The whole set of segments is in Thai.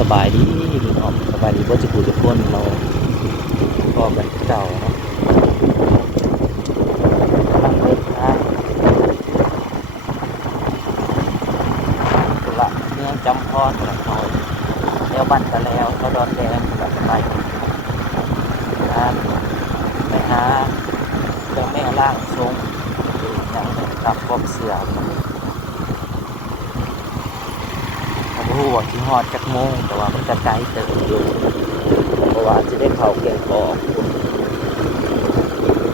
สบายดีพี่น้องสบายดีบ่จะกูทุกคนเราก็กันเก่าเนาะกำลังเดินทางตุละเมืองจำพรกันหน่อยเดี๋ยวบ้านตะแล้วเขาดอนแดงกันไปไปหาเจ้าแม่ล่างทรงอย่างกับพวกเสือผมรู้ว่าที่ฮอดจักโมงแต่ว่ามันจะไกลเติบอยู่เพราะว่าจะได้เข้าเก่งกอก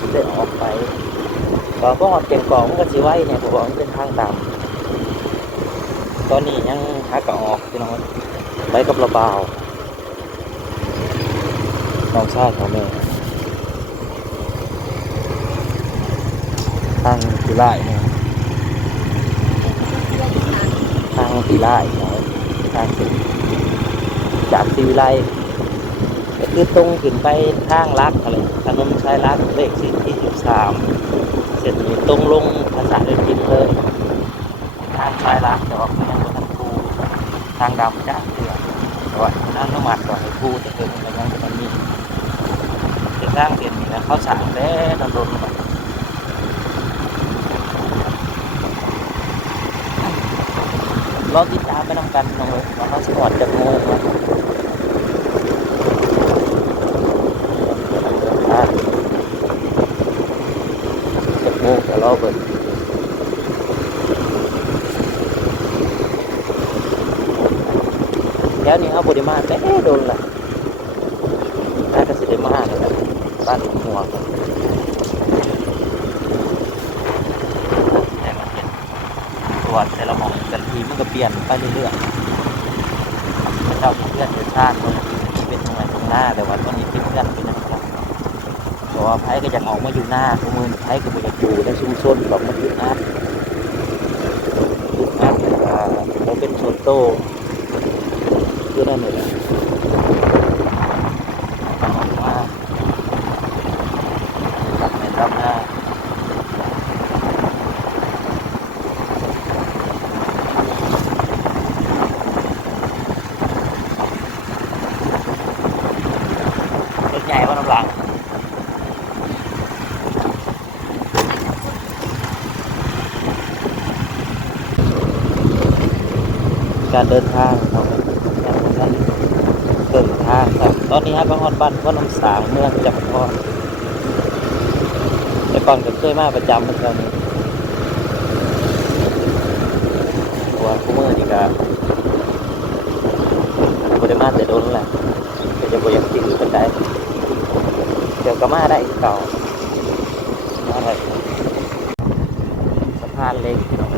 จะได้ออกไปก็ฮอดเก่งกอกมันก็สิไว้เนี่ยผมว่ามันเป็นทางต่ำตอนนี้ยังหากะออกพี่น้องไปกับระบาวน้องชายของแม่ทางตีไล่เนี่ยทางตีไล่ทางถึงจากตีไล่ก็คือตรงขึ้นไปทางลักอะไรถนนชายลักเลข43เสร็จนี้ตรงลงภาษาเดินดินเลยทางชายลักแต่ว่ายังบนทางคูทางดำจ้าเถื่อนแต่ว่านั่นต้องมาก่อนให้คูแต่เกิดมันยังจะมีเป็นทางเดินนี่นะเขาสั่งแล้วโดนรอติดตามไปนำกันน้องเลยว่าเขาสปอร์ตจากโมงนะจากโมงแต่รอเบิดแล้วนี่เขาบริมาแต่โดนละน่าจะสิได้มาเลยนะบ้านหัวแต่มันเป็นตัวแต่ละมองกันทีมันก็เปลี่ยนไปเรื่อยๆพระเจ้ามีเพื่อนเป็นชาติคนที่เป็นตรงไหนตรงหน้าแต่ว่าตอนนี้เป็นเพื่อนเป็นนะครับเพราะว่าไพ่ก็อยากออกมาอยู่หน้าทุกมือไพ่ก็อยากอยู่ในชุมชนแบบมันอึดอัดเราเป็นโซนโตคือนั่นเลยออกมาตัดในรับหน้ารถใหญ่ว่าน้ำหลังการเดินทางของท่านเดินทางครับตอนนี้ครับบางคนบ้านพ่อน้ำสางเมืองจำพรแต่ก่อนก็เคยมาประจำเหมือนกันตัวคู่มือนี่ก็บริมาแต่โดนแหละก็จะบริยังติดอยู่กันได้เดี๋ยวก็มาได้เก่ามาได้สะพานเล็กพี่น้อง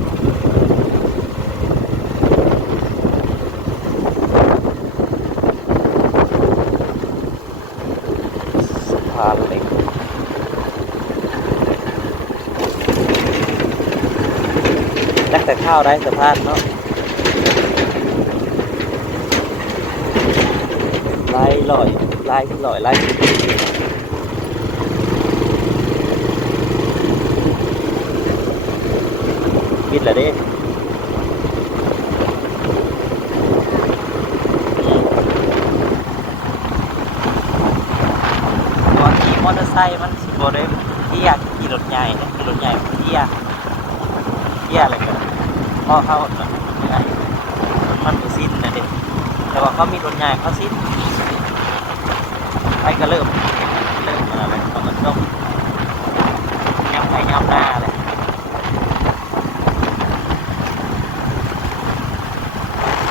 สะพานเล็กตั้งแต่ข้าวได้สะพานเนาะลายลอยลายลอยลายปิดแล้วดิตอนขี่มอเตอร์ไซค์มันสิบได้ขี่รถใหญ่นะขี่รถใหญ่ขี่อะไรกันพอเข้ามันก็สิ้นนะเด็กแต่ว่าเขามีรถใหญ่เขาสิ้นไปก็เริ่มอะไรตอนนั้นต้องย้ำไปย้ำหน้าเลย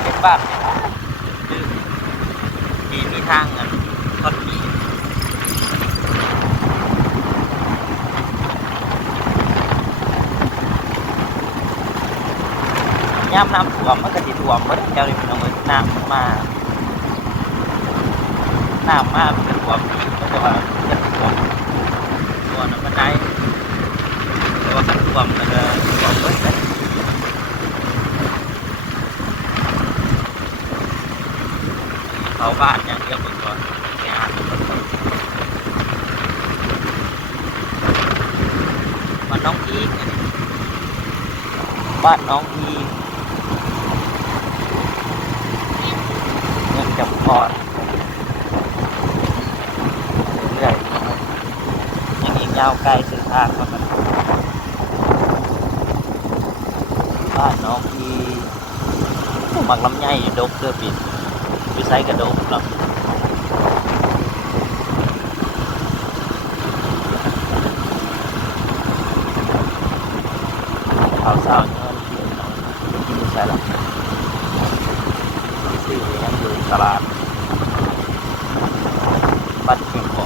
เป็นบ้านมีทางเงินคนมีย่ำน้ำท่วมมันก็จะท่วมเมื่อเจ้าเลยพี่น้องน้ำมามันจะท่วมก็จะว่าจะท่วมตัวน้ำมันได้แต่ว่าขั้นท่วมแล้วก็ท่วมเมื่อเขาบ้านอย่างเดียวก่อนงานมันน้องพีบ้านน้องพี พรเรื่อยๆยังอีกยาวไกลเส้นทางครับบ้านน้องที่หมักลำไยดกเด้อปิดวิสัยกระโดดครับข่าวเศร้าเงินที่วิสัยหลักสี่ยังอยู่ตลาดบ้านเชียงของ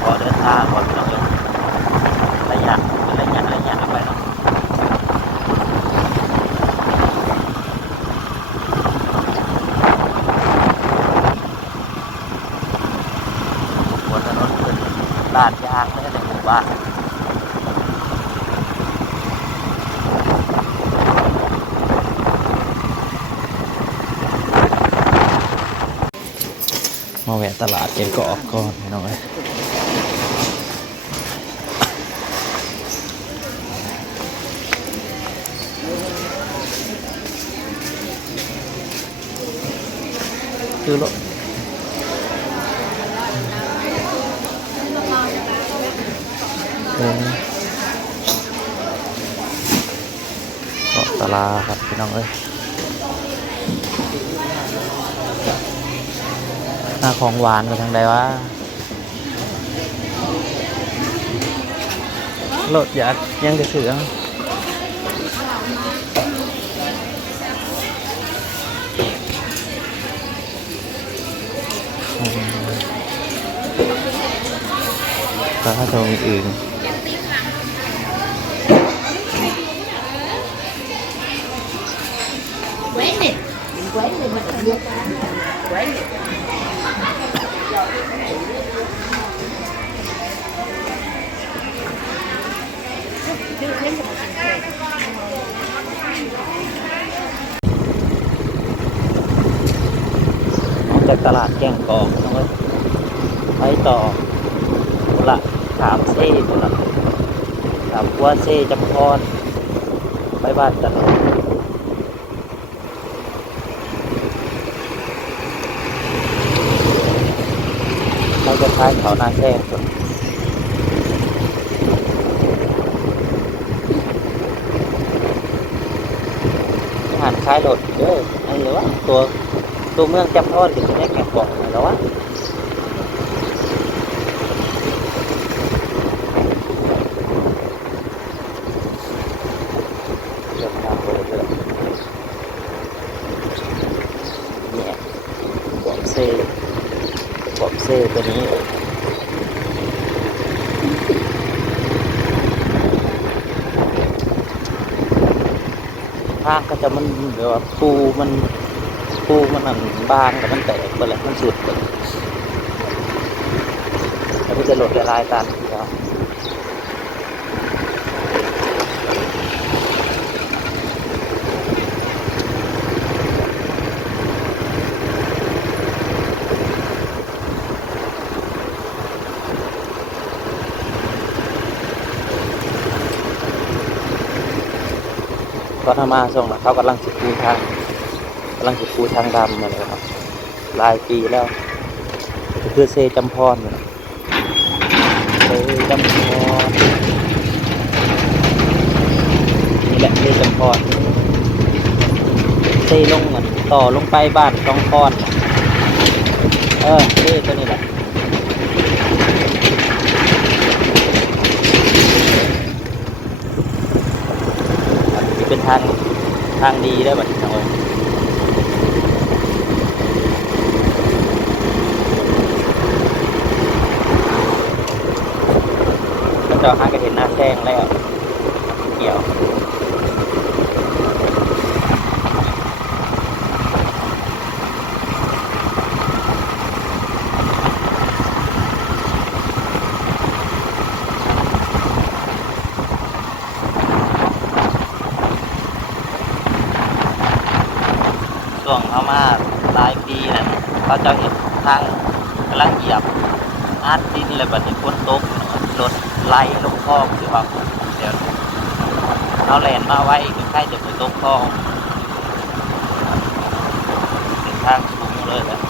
ขอเดินทางก่อนพี่น้องเอ้ยระยะเป็นระยะไปเนาะบนถนนเป็นลาดยางไม่ใช่ในหมู่บ้านมาแวะตลาดเก็บกอกก่อนพี่น้องเอ้ยคือรถเกาะตลาดครับพี่น้องเอ้ยหน้าของหวานไปทางใดวะรถอยากยังจะเสือแล้วถ้าจะมีอื่นquế nè, mình quế thì mình được luôn. Quế nè. จากตลาดแกงกอกน้องเอ้ยไปต่อละถามเซ่ตัวละถามว่าเซ่จำพรไปบ้านตลาดเราจะคล้ายเขาหน้าแข้งส่วนอาหารคล้ายรถเด้อไอ้เหรอวะตัวเมืองจำพรถึงจะได้แกงกอกแล้ววะเรื่องทางไปเรื่อยเนี่ยบอกเซ่ตัวนี้ทางก็จะมันเดี๋ยวปูมันอันบางแต่มันแตกไปแล้วมันสุดไปแล้วก็จะหลดละลายตามแล้วก็ทำมาส่งนะเขากำลังสิปูทางดำมาเลยครับหลายปีแล้วคือเซจำพรนี่แหละเซจำพรเซลงมันต่อลงไปบ้านต้องพรเซตัวนี้แหละเป็นทางดีได้แบบนี้เลยก็จะหากระเห็นหน้าแข้งแล้วเกี่ยวช่วงเขามาหลายปีนะเขาจะเห็นทางกำลังเหยียบอาดดินเลยแบบนี้ฝนตกรถไหลลงคลองที่ว่าเดี๋ยว เอาแลนมาไว้ก็ใกล้จะไปตกคลองเป็นทางสูงเลยแหละ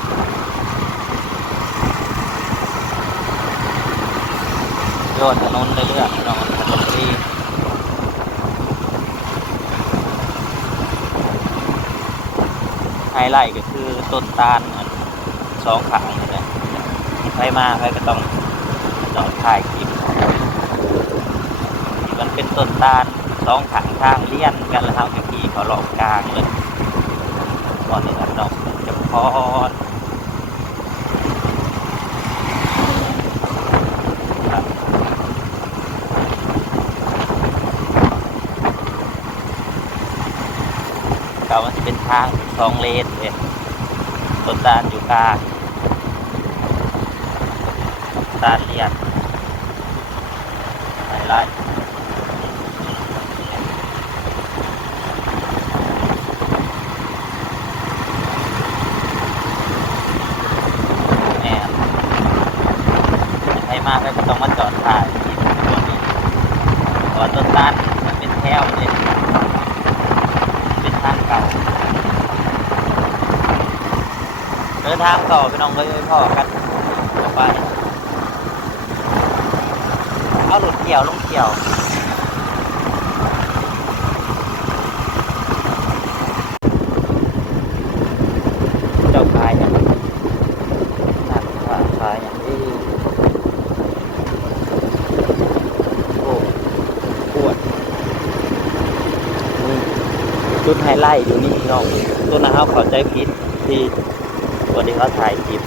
ยอดถนนเรื่อยๆถนนที่ไฮไลท์ก็คือต้นตาลสองขางนี่แหละใครมาใครก็ต้องถ่ายคลิปมันเป็นต้นตาลสองขางทางเลี้ยนกันแล้วครับพี่เขาหลอกกลางเลยก่อนเลยครับน้องจะพอเก่ามันจะเป็นทางสองเลนเลยต้นตาลอยู่กลางตาลเลี้ยนไฮไลท์มาแล้วก็ต้องมาจอดถ่ายที่ตรงนี้ก่อนต้นตาลมันเป็นแถวเลยเป็นทางเก่าเดินทางต่อไปน้องเลยพ่อกันไปเอาหลุดเกี่ยวลงเกี่ยวเจ้าขายอย่างนี้ขายอย่างนี้จุดไฮไลท์อยู่นี่น้องตัวน้าเขาเข้าใจผิดที่วันที่เขาถ่ายคลิป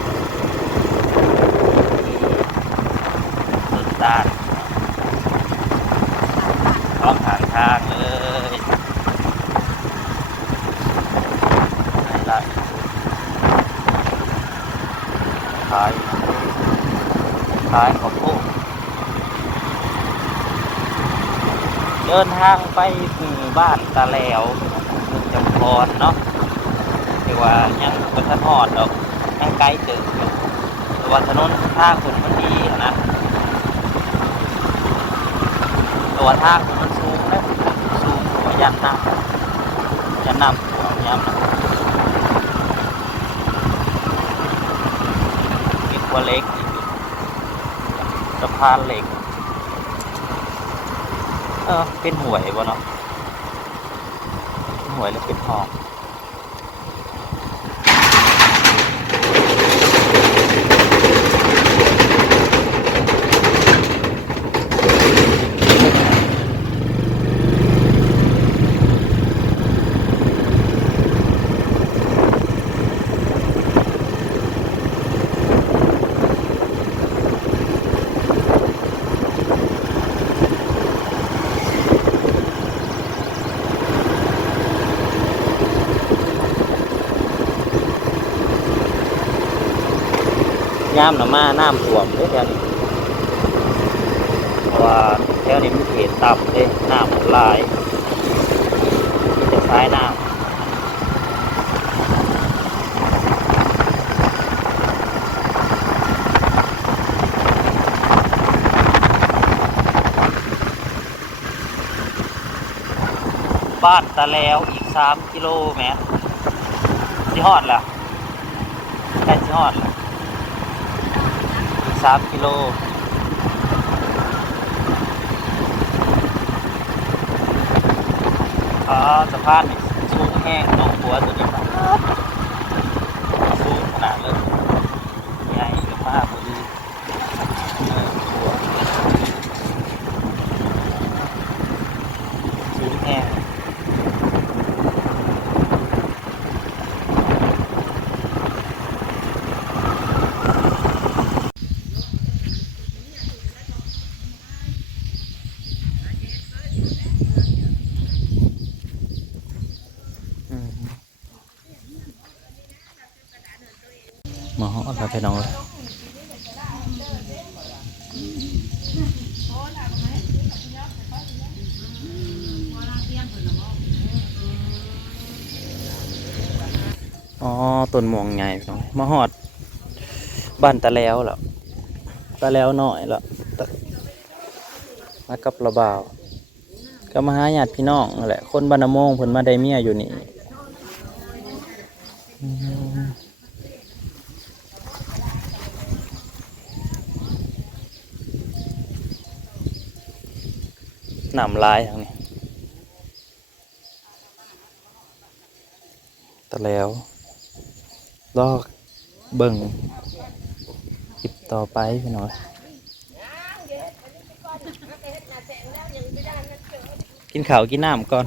ต้นตาลท้องทางเลยไฮไลท์ขายของพวกเดินทางไปหมู่บ้านตาแหลวจำพรเนาะที่ว่ายังบนถนนดอกยังไกลเกินแต่ว่าถนนทางคนมันดีนะตัวทางมันสูงนะสูงกว่ายันน้ำย้ำนะมีตัวเล็กสะพานเหล็กเป็นหวยบ่เนาะเป็นหวยหรือเป็นทองย่ำหน่อมาน้ำท่วมเลยแถวนี้เพราะว่าแถวนี้มันเขตต่ำเลยน้ำมันลายมีแต่ซ้ายน้ำบ้านตะแล้วอีก3 กิโลเมตรสิฮอดล่ะใกล้สิฮอดล่ะ3 กิโลสะพานนี่สูงแห้งน้องหัวตัวนี้สูงขนาดเลยใหญ่มากพอดีหัวสูงแห้งมาฮอดแล้วพี่น้องต้นม่วงใหญ่พี่น้องมาฮอดบ้านตะแล้วแล้วตะแล้วหน่อยแล้วมากับระบาว ก็มาหาญาติพี่น้องนั่นแหละคนบ้านนาโมงเพิ่นมาได้เมียอยู่นี่อืมน้ำลายทางนี้แต่แล้วรอเบิ่งคลิปต่อไปพี่น้อยกินข้าวกินน้ำก่อน